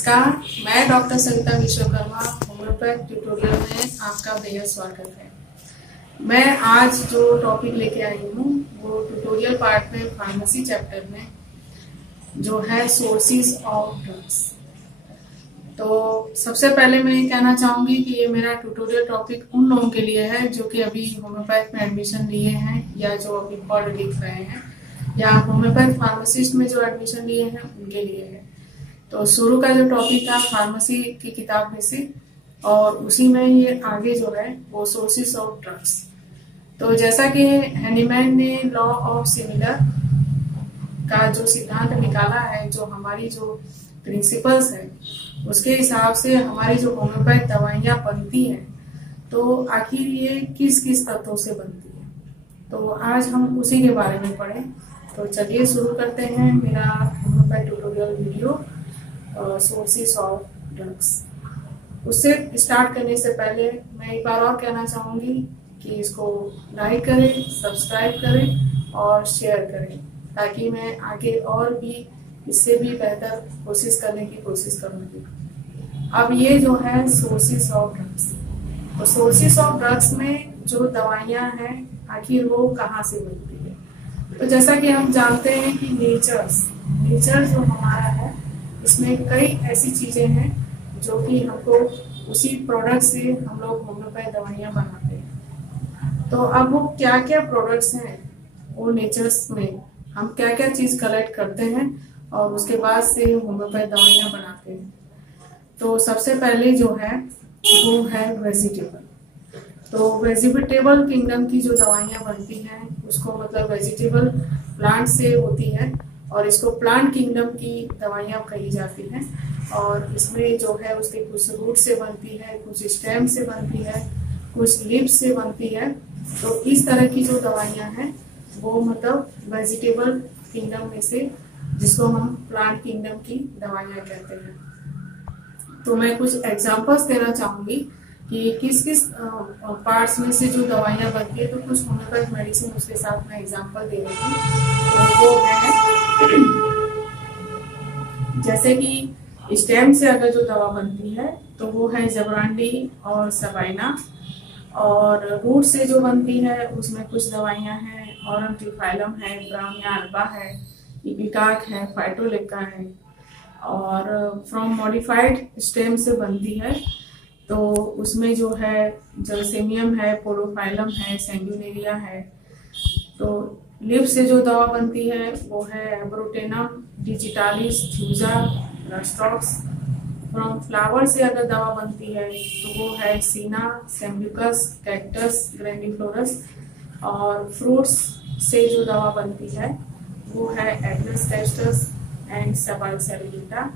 नमस्कार, मैं doctor Savita Vishwakarma homeopath tutorial में आपका बेहद स्वागत है। मैं आज जो टॉपिक लेके आई हूँ वो ट्यूटोरियल पार्ट में फार्मेसी चैप्टर में जो है सोर्सेज ऑफ ड्रग्स। तो सबसे पहले मैं ये कहना चाहूंगी कि ये मेरा ट्यूटोरियल टॉपिक उन लोगों के लिए है जो कि अभी होम्योपैथ में एडमिशन लिए हैं या जो अभी पढ़ लिख रहे हैं या होम्योपैथ फार्मासिस्ट में जो एडमिशन लिए हैं उनके लिए है। तो शुरू का जो टॉपिक था फार्मेसी की किताब में से, और उसी में ये आगे जो है वो सोर्सेस ऑफ ड्रग्स। तो जैसा कि हैनीमैन ने लॉ ऑफ सिमिलर का जो सिद्धांत निकाला है, जो हमारी जो प्रिंसिपल्स है उसके हिसाब से हमारी जो होम्योपैथ दवाइयाँ बनती हैं तो आखिर ये किस किस तत्वों से बनती है, तो आज हम उसी के बारे में पढ़ें। तो चलिए शुरू करते हैं मेरा homeopath tutorial video sources of drugs. उससे स्टार्ट करने से पहले मैं एक बार और कहना चाहूंगी कि इसको लाइक करें, सब्सक्राइब करें और शेयर करें ताकि मैं आगे और भी इससे भी बेहतर कोशिश करने की कोशिश करूंगी। अब ये जो है सोर्सेस ऑफ ड्रग्स, तो सोर्सेस ऑफ ड्रग्स में जो दवाइयां हैं आखिर वो कहाँ से बनती है। तो जैसा कि हम जानते हैं कि नेचर जो हमारा है इसमें कई ऐसी चीजें हैं जो कि हमको उसी प्रोडक्ट से हम लोग होम्योपैथ दवाइयाँ बनाते हैं। तो अब वो क्या क्या प्रोडक्ट्स हैं, वो नेचर्स में हम क्या क्या चीज कलेक्ट करते हैं और उसके बाद से होम्योपैथ दवाइयाँ बनाते हैं। तो सबसे पहले जो है वो है वेजिटेबल। तो वेजिटेबल किंगडम की जो दवाइयाँ बनती हैं उसको मतलब वेजिटेबल प्लांट से होती है और इसको प्लांट किंगडम की दवाइयाँ कही जाती हैं। और इसमें जो है उसके कुछ रूट से बनती है, कुछ स्टेम से बनती है, कुछ लीव्स से बनती है। तो इस तरह की जो दवाइयाँ हैं वो मतलब वेजिटेबल किंगडम में से, जिसको हम प्लांट किंगडम की दवाइयाँ कहते हैं। तो मैं कुछ एग्जांपल्स देना चाहूंगी कि किस किस पार्ट्स में से जो दवाइयाँ बनती है। तो कुछ होम्योपैथ मेडिसिन उसके साथ मैं एग्जांपल दे रही हूँ। तो वो है जैसे कि स्टेम से अगर जो दवा बनती है तो वो है जबरांडी और सबाइना, और रूट से जो बनती है उसमें कुछ दवाइयाँ हैं ऑरम ट्रिफाइलम है, ब्राउनिया अल्बा है, इपिकाक है, फाइटोलेक्का है। और फ्रॉम मॉडिफाइड स्टेम से बनती है तो उसमें जो है जलसेमियम है, पोडोफाइलम है, सैंगुनेरिया है। तो लीफ से जो दवा बनती है वो है abrotanum, digitalis, thuja, rhus tox. From flower से अगर दवा बनती है तो वो है सीना, सेम्ब्यूकस, कैक्टस, ग्रैंडिफ्लोरस। और फ्रूट्स से जो दवा बनती है वो है एग्नस कैस्टस एंड सबाल्सेरिटा।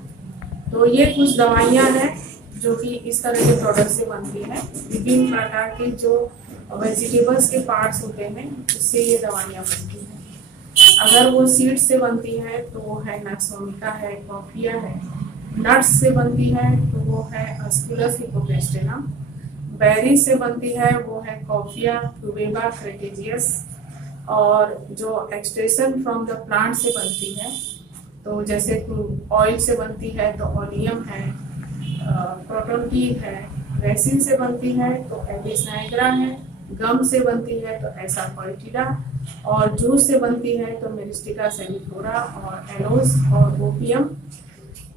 तो ये कुछ दवाइयाँ हैं जो कि इस तरह के प्रोडक्ट से बनती है। विभिन्न प्रकार के जो वेजिटेबल्स के पार्ट्स होते हैं उससे ये दवाइयाँ बनती हैं। अगर वो सीड से बनती है तो वो है नक्सोमिका है, कॉफिया है। नट्स से बनती है तो वो है अस्कुलस हिपोपेस्टेनम। बेरी से बनती है वो है कॉफिया, क्यूबेबा, क्रेटेजियस। और जो एक्सट्रेक्शन फ्रॉम द प्लांट से बनती है तो जैसे ऑयल से बनती है तो ओलियम है, प्रोटोनटीन है। रेसिन से बनती है तो एबिस नाइग्रा है। गम से बनती है तो एसाफोइटिडा, और जूस से बनती है तो मेरिस्टिका सेमिफ्लोरा और एलोस और ओपियम।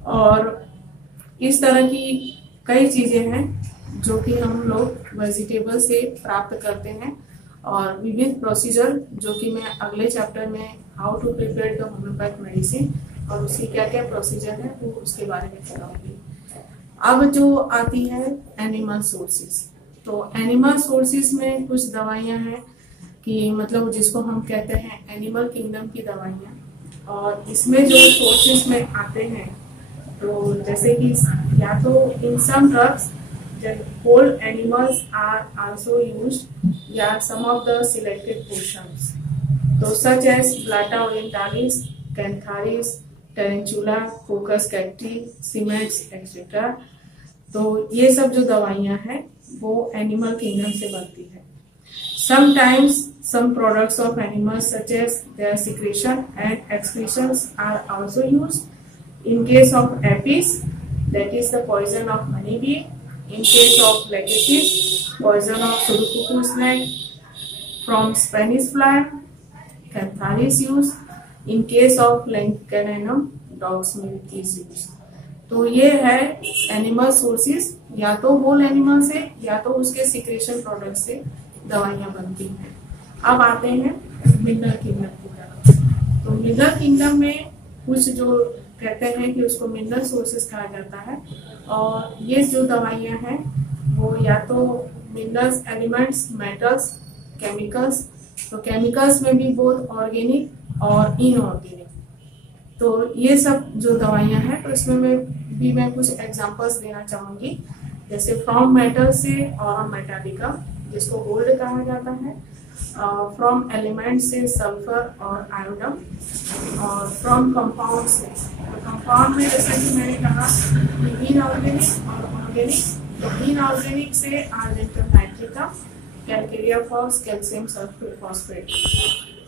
और इस तरह की कई चीजें हैं जो कि हम लोग वेजिटेबल से प्राप्त करते हैं। और विभिन्न प्रोसीजर जो कि मैं अगले चैप्टर में how to prepare the homeopath medicine और उसकी क्या क्या प्रोसीजर है वो उसके बारे में बताऊंगी। अब जो आती है एनिमल सोर्सेज, तो एनिमल सोर्सेज में कुछ दवाइयाँ हैं कि मतलब जिसको हम कहते हैं एनिमल किंगडम की दवाइयाँ। और इसमें जो सोर्सेज में आते हैं तो जैसे कि या तो in some drugs whole animals are also used या some of the selected portions, तो such as Plata orientalis, Cantharis, Tarantula, Coccus cacti, Simex etc. तो ये सब जो दवाइयाँ हैं वो एनिमल किंगडम से बनती है। Sometimes some products of animals such as their secretion and excretions are also used. In case of apis, that is the poison of honeybee. In case of legacies, poison of surucucu snake. From Spanish fly, cantharis use. In case of Lecanenum, dog's milk is used. तो ये है animal sources, या तो whole animal से या तो उसके secretion product से दवाइयां बनती हैं। अब आते हैं मिनरल किंगडम की तरफ। तो मिनरल किंगडम में कुछ जो कहते हैं कि उसको मिनरल सोर्सेस कहा जाता है, और ये जो दवाइयां हैं वो या तो मिनरल्स, एलिमेंट्स, मेटल्स, केमिकल्स। तो केमिकल्स में भी बोथ ऑर्गेनिक और इनऑर्गेनिक। तो ये सब जो दवाइयां हैं, तो इसमें मैं कुछ एग्जांपल्स देना चाहूंगी। जैसे फ्रॉम मेटल से और मेटालिका, जिसको गोल्ड कहा जाता है, फ्रॉम एलिमेंट से सल्फर और आयोडम, और फ्रॉम कंपाउंड से, तो कंपाउंड में जैसे कि मैंने कहा कि इनऑर्गेनिक और ऑर्गेनिक। तो इनऑर्गेनिक से argentum nitricum, calcarea phos, calcium sulphate.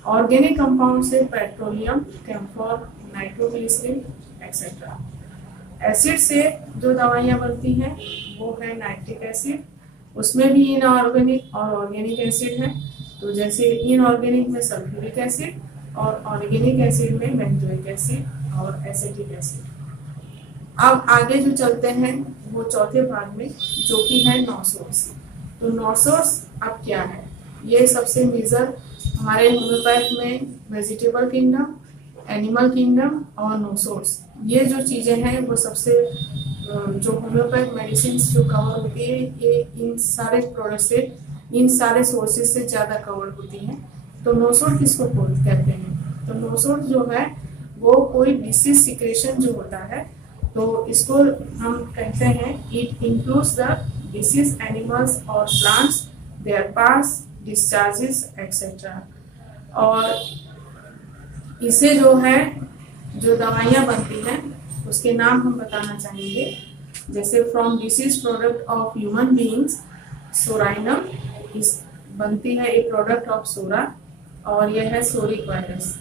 Organic compound से petroleum, camphor, nitroglycerine etcetera. Acid से जो दवाइयां बनती हैं वो है नाइट्रिक एसिड, उसमें भी इनऑर्गेनिक और ऑर्गेनिक एसिड है। तो जैसे इनऑर्गेनिक में सल्फ्यूरिक एसिड और ऑर्गेनिक एसिड में बेंजोइक एसिड और एसिटिक एसिड। अब आगे जो चलते हैं वो चौथे भाग में, जो कि है नो सोर्स। तो नो सोर्स अब क्या है? ये सबसे मेजर हमारे होम्योपैथ में वेजिटेबल किंगडम, एनिमल किंगडम और नो सोर्स, ये जो चीजें हैं वो सबसे जो होम्योपैथ मेडिसिन जो कवर होती है, ये इन सारे प्रोडक्ट से, इन सारे सोर्सेज से ज्यादा कवर होती हैं। तो नो सोर्स किसको कहते हैं? तो नो सोर्स जो है वो कोई डिसीज सिक्रेशन जो होता है, तो इसको हम कहते हैं it includes the disease animals और plants, their parts, discharges etcetera. और इसे जो है जो दवाइयां बनती हैं उसके नाम हम बताना चाहेंगे। जैसे from disease product of human beings, psorinum इस बनती है एक प्रोडक्ट ऑफ सोरा, और यह है psoric virus.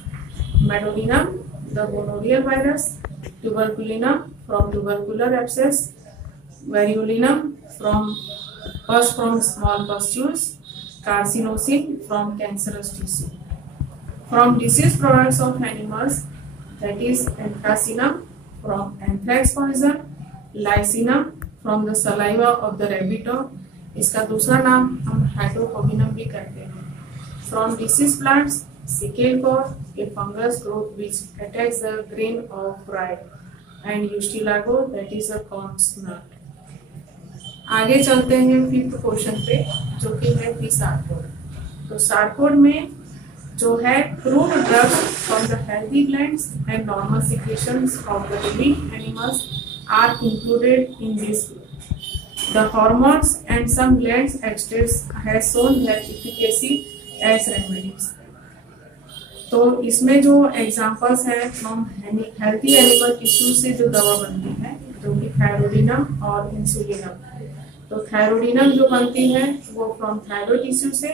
Medorrhinum the gonorrhoeal virus, tuberculinum from tubercular abscess, variolinum from small pustules, carcinosin from cancerous tissue. From disease products of animals, that is anthracynum from anthrax poison, lysinum from the saliva of the rabbit dog, इसका दूसरा नाम हम हाइड्रोफोबिनम भी कहते हैं। From disease plants, sickle cor, a fungus growth which attacks the grain of rye, and Ustilago, that is a corn nut। आगे चलते हैं फिफ्थ क्वेश्चन पे, जो कि है दी सारकोड। तो सारकोड में जो है crude drugs from the healthy glands and normal secretions of the living animals are included in this group. The hormones and some glands extracts has shown their efficacy as remedies। तो इसमें जो एग्जांपल्स हैं from healthy animal tissue से जो दवा बनती है, जो कि थायरोडिनम और इंसुलिनम। तो थायरोडिनम जो बनती है वो फ्रॉम थायरोइड टिश्यू से,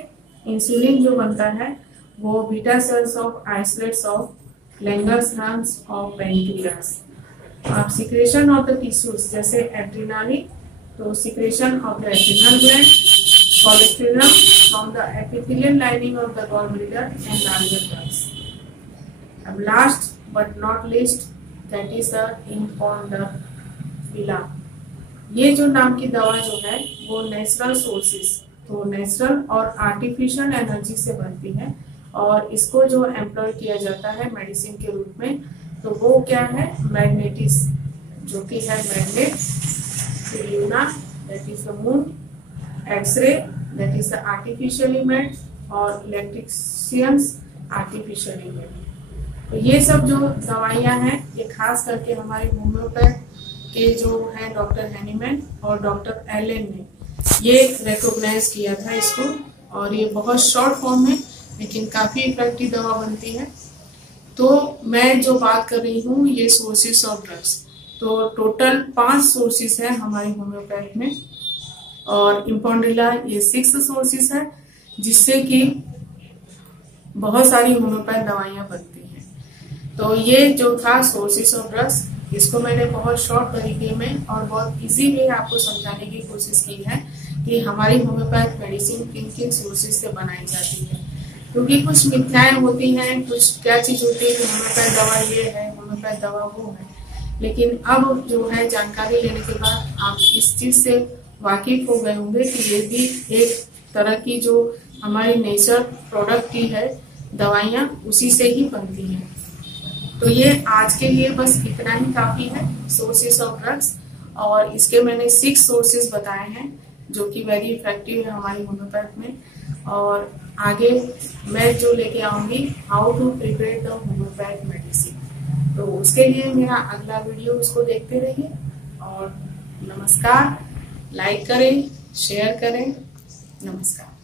इंसुलिन जो बनता है वो beta cells of isolates of Langerhans of pancreas. अब सिक्रेशन ऑफ द टिश्यूज जैसे एड्रेनालिन, तो secretion of the adrenal gland, cholesterol from the epithelial lining of the gall bladder and larger ducts. अब last but not least, that is the imponderabilia. ये जो नाम की दवा जो है वो नेचुरल सोर्सेस, तो नेचुरल और आर्टिफिशियल एनर्जी से बनती है, और इसको जो एम्प्लॉय किया जाता है मेडिसिन के रूप में, तो वो क्या है? मैग्नेटिस, जो कि है magnet, Luna that is the moon, x ray that is the artificial event, और इलेक्ट्रिशियंस आर्टिफिशियल इवेंट। तो ये सब जो दवाइयां हैं ये खास करके हमारे होम्योपैथ के जो है डॉक्टर हैनीमैन और डॉक्टर एलन ने ये रिकॉग्नाइज किया था इसको, और ये बहुत शॉर्ट फॉर्म में लेकिन काफी इफेक्टिव दवा बनती है। तो मैं जो बात कर रही हूँ ये सोर्सेस ऑफ ड्रग्स, तो टोटल 5 सोर्सेस है हमारे होम्योपैथ में, और इम्पोंडिला ये 6th सोर्सेस है, जिससे कि बहुत सारी होम्योपैथ दवाइयां बनती हैं। तो ये जो था सोर्सेस ऑफ ड्रग्स, इसको मैंने बहुत शॉर्ट तरीके में और बहुत इजी वे आपको समझाने की कोशिश की है कि हमारी होम्योपैथ मेडिसिन किन किन सोर्सेज से बनाई जाती है। क्योंकि कुछ मिथ्याएं होती हैं, कुछ क्या चीज होती है कि होम्योपैथ दवा ये है, होम्योपैथ दवा वो है। लेकिन अब जो है जानकारी लेने के बाद आप इस चीज से वाकिफ हो गए होंगे कि ये भी एक तरह की जो हमारी नेचर प्रोडक्ट की है दवाइयाँ, उसी से ही बनती हैं। तो ये आज के लिए बस इतना ही काफी है सोर्सेस ऑफ ड्रग्स, और इसके मैंने 6 सोर्सेस बताए हैं जो कि वेरी इफेक्टिव है हमारी होम्योपैथ में। और आगे मैं जो लेके आऊंगी how to prepare the homeopath medicine, तो उसके लिए मेरा अगला वीडियो उसको देखते रहिए। और नमस्कार, लाइक करें, शेयर करें, नमस्कार।